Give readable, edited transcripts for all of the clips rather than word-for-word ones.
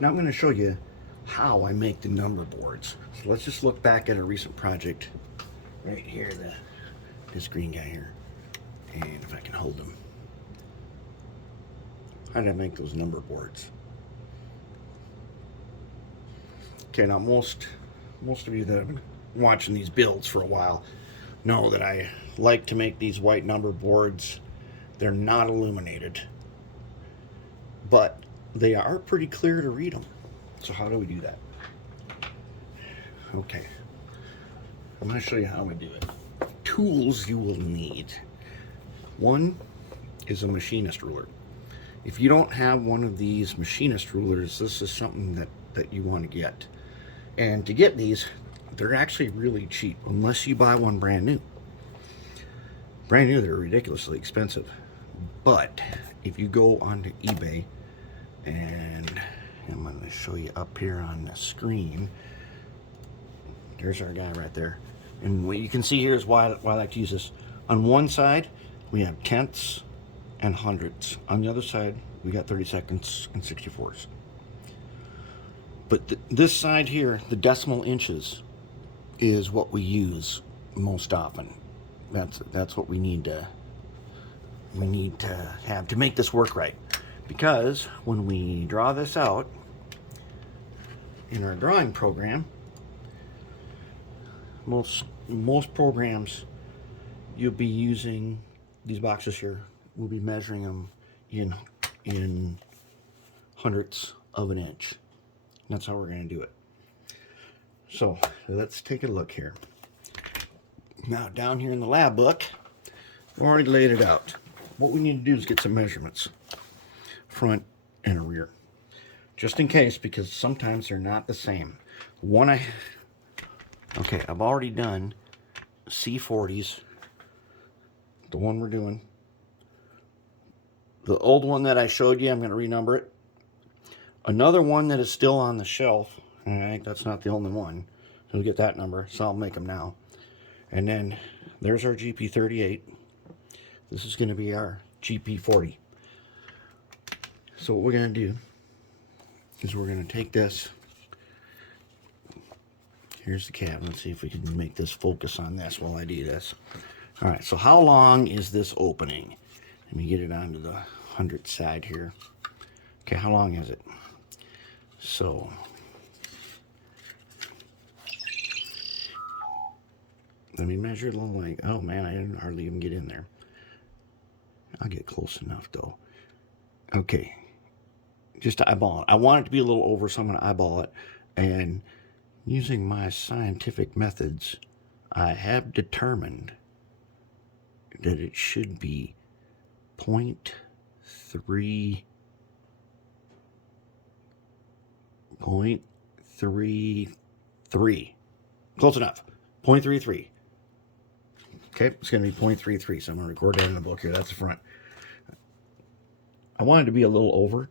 Now I'm going to show you how I make the number boards. So let's just look back at a recent project right here, this green guy here. And if I can hold him. How did I make those number boards? Okay, now most of you that have been watching these builds for a while know that I like to make these white number boards. They're not illuminated, but they are pretty clear to read them. So how do we do that? Okay, I'm going to show you how we do it. Tools you will need. One is a machinist ruler. If you don't have one of these machinist rulers, this is something that you want to get. And to get these, they're actually really cheap, unless you buy one brand new. Brand new, they're ridiculously expensive. But if you go onto eBay, and I'm going to show you up here on the screen, there's our guy right there. And what you can see here is why I like to use this. On one side, we have tenths and hundredths. On the other side, we got 32nds and 64s. But this side here, the decimal inches, is what we use most often. That's what we need to have to make this work right. Because when we draw this out in our drawing program, most programs, you'll be using these boxes here. We'll be measuring them in hundredths of an inch. That's how we're going to do it. So let's take a look here. Now down here in the lab book, we already laid it out. What we need to do is get some measurements, front and rear, just in case, because sometimes they're not the same. Okay, I've already done C40s, the one we're doing. The old one that I showed you, I'm going to renumber it. Another one that is still on the shelf, all right, that's not the only one. So we'll get that number, so I'll make them now. And then there's our GP38. This is going to be our GP40. So what we're going to do is we're going to take this. Here's the cab. Let's see if we can make this focus on this while I do this. All right, so how long is this opening? Let me get it onto the 100 side here. Okay, how long is it? So, let me measure it a little like, oh man, I didn't hardly even get in there. I'll get close enough though. Okay, just to eyeball it. I want it to be a little over, so I'm going to eyeball it. And using my scientific methods, I have determined that it should be 0.33. Close enough. 0.33. Okay, it's going to be 0.33, so I'm going to record that in the book here. That's the front. I want it to be a little over,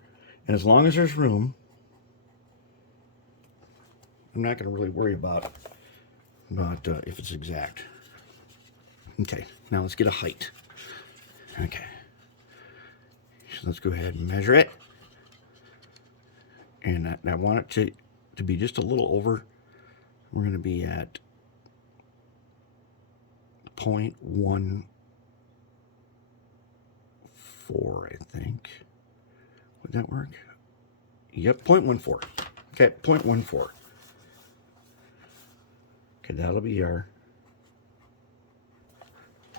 and as long as there's room, I'm not going to really worry about if it's exact. Okay, now let's get a height. Okay, so let's go ahead and measure it. And I want it to be just a little over. We're going to be at 0.14, I think. Would that work? Yep, 0.14. Okay, 0.14. Okay, that'll be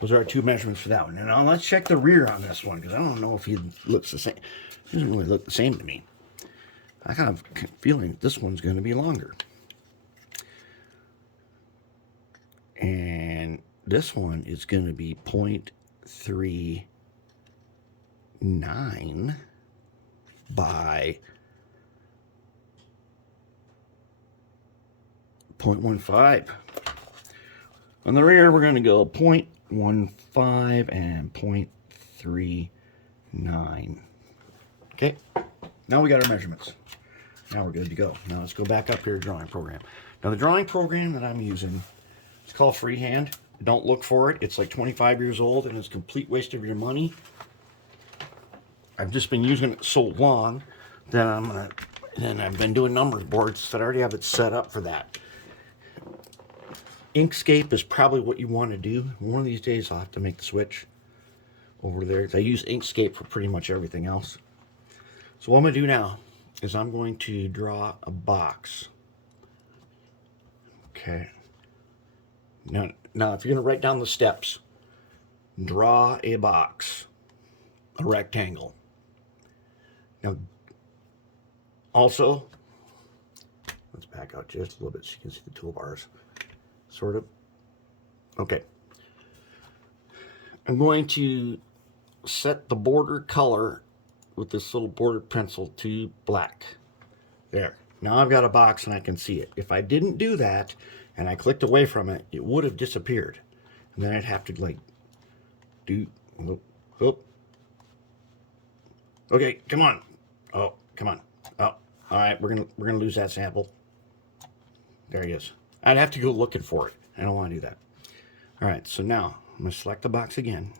those are our two measurements for that one. And now let's check the rear on this one, because I don't know if he looks the same. He doesn't really look the same to me. I kind of feeling this one's going to be longer. And this one is going to be 0.39 by 0.15. On the rear, we're going to go 0.15 and 0.39. Okay, now we got our measurements. Now we're good to go. Now let's go back up here to drawing program. Now the drawing program that I'm using, it's called Freehand. Don't look for it. It's like 25 years old and it's a complete waste of your money. I've just been using it so long that I'm going to And I've been doing numbers boards that already have it set up for that. Inkscape is probably what you want to do. One of these days I'll have to make the switch over there. I use Inkscape for pretty much everything else. So what I'm going to do now is I'm going to draw a box. Okay. Now if you're going to write down the steps, draw a box, a rectangle. Now, also, let's back out just a little bit so you can see the toolbars. Sort of. Okay. I'm going to set the border color with this little border pencil to black. There. Now I've got a box and I can see it. If I didn't do that and I clicked away from it, it would have disappeared. And then I'd have to like do, whoop. Okay, come on. Oh, come on. Oh, all right, we're gonna lose that sample. There he is. I'd have to go looking for it. I don't want to do that. All right, so now I'm going to select the box again.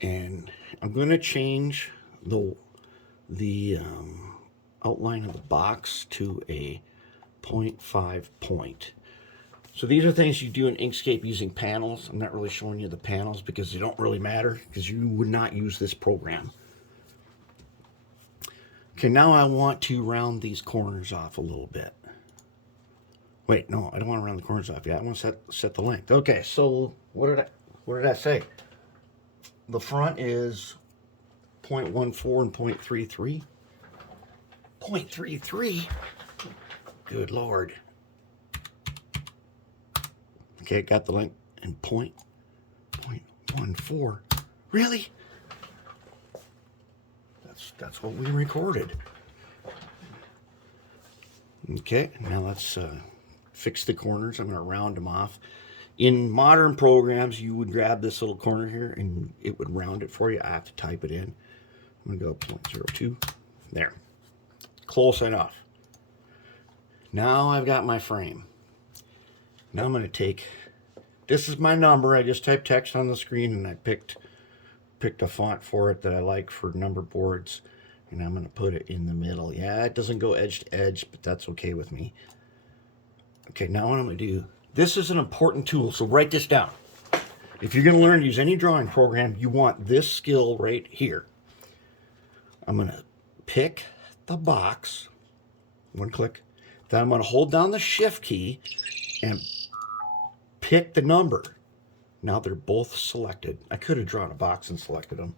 And I'm going to change the outline of the box to a 0.5 point. So these are things you do in Inkscape using panels. I'm not really showing you the panels because they don't really matter because you would not use this program. Okay, now I want to round these corners off a little bit. Wait, no, I don't want to round the corners off yet. I want to set the length. Okay, so what did I say? The front is 0.14 and 0.33. 0.33? Good Lord. Okay, got the length in 0.14. Really? That's what we recorded. Okay, now let's fix the corners. I'm going to round them off. In modern programs, you would grab this little corner here and it would round it for you. I have to type it in. I'm going to go 0.02. There. Close enough. Now I've got my frame. Now I'm going to take, this is my number. I just typed text on the screen and I picked a font for it that I like for number boards. And I'm going to put it in the middle. Yeah, it doesn't go edge to edge, but that's okay with me. Okay, now what I'm going to do, this is an important tool, so write this down. If you're going to learn to use any drawing program, you want this skill right here. I'm going to pick the box, one click, then I'm going to hold down the shift key and pick the number. Now they're both selected. I could have drawn a box and selected them,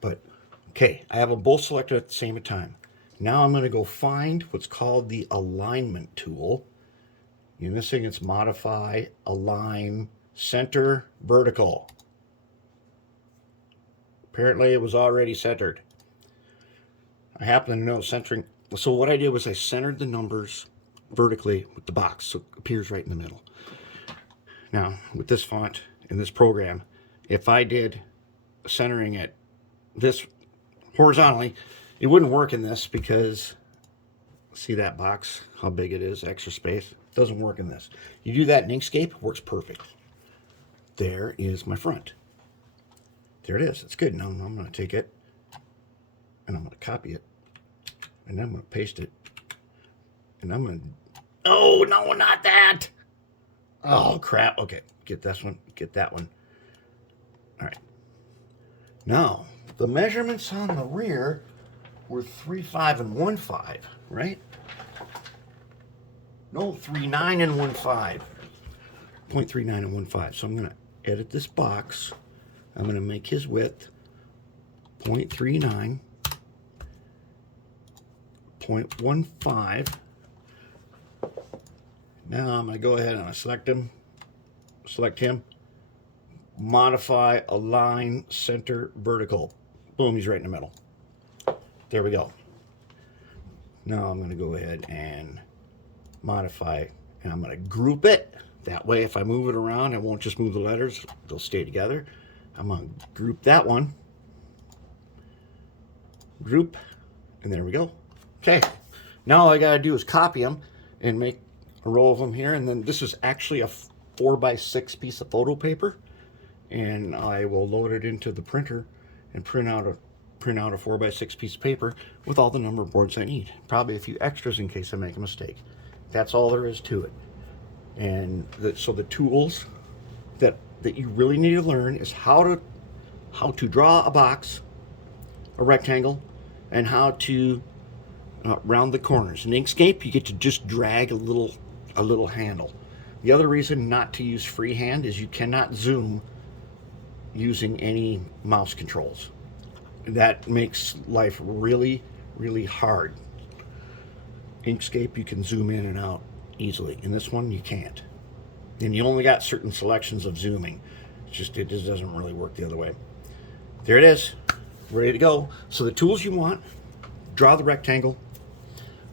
but okay, I have them both selected at the same time. Now I'm going to go find what's called the alignment tool. In this thing, it's modify, align, center, vertical. Apparently, it was already centered. I happen to know centering. So what I did was I centered the numbers vertically with the box, so it appears right in the middle. Now, with this font in this program, if I did centering it this horizontally, it wouldn't work in this because see that box, how big it is, extra space. Doesn't work in this. You do that in Inkscape, works perfect. There is my front. There it is. It's good. Now I'm going to take it and I'm going to copy it and I'm going to paste it and I'm going to, oh no, not that. Oh crap. Okay, get this one, get that one. All right. Now the measurements on the rear were 3.5 and 1.5, right? No, 3.9 and 1.5. 0.39 and 1.5. So I'm going to edit this box. I'm going to make his width 0.39, 0.15. Now I'm going to go ahead and I select him, modify, align, center, vertical. Boom, he's right in the middle. There we go. Now I'm going to go ahead and modify, and I'm going to group it. That way, if I move it around, I won't just move the letters, they'll stay together. I'm going to group that one. Group, and there we go. Okay, now all I got to do is copy them and make a row of them here, and then this is actually a 4x6 piece of photo paper, and I will load it into the printer and print out a print out a 4x6 piece of paper with all the number boards I need. Probably a few extras in case I make a mistake. That's all there is to it. And so the tools that you really need to learn is how to draw a box, a rectangle, and how to round the corners. In Inkscape, you get to just drag a little handle. The other reason not to use freehand is you cannot zoom using any mouse controls. That makes life really, really hard. Inkscape, you can zoom in and out easily. In this one, you can't. And you only got certain selections of zooming. It just doesn't really work the other way. There it is, ready to go. So the tools you want: draw the rectangle,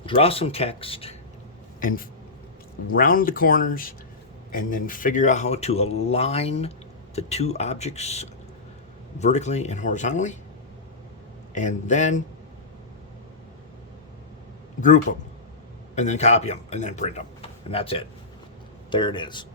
draw some text, and round the corners, and then figure out how to align the two objects vertically and horizontally, and then group them, and then copy them, and then print them. And that's it. There it is.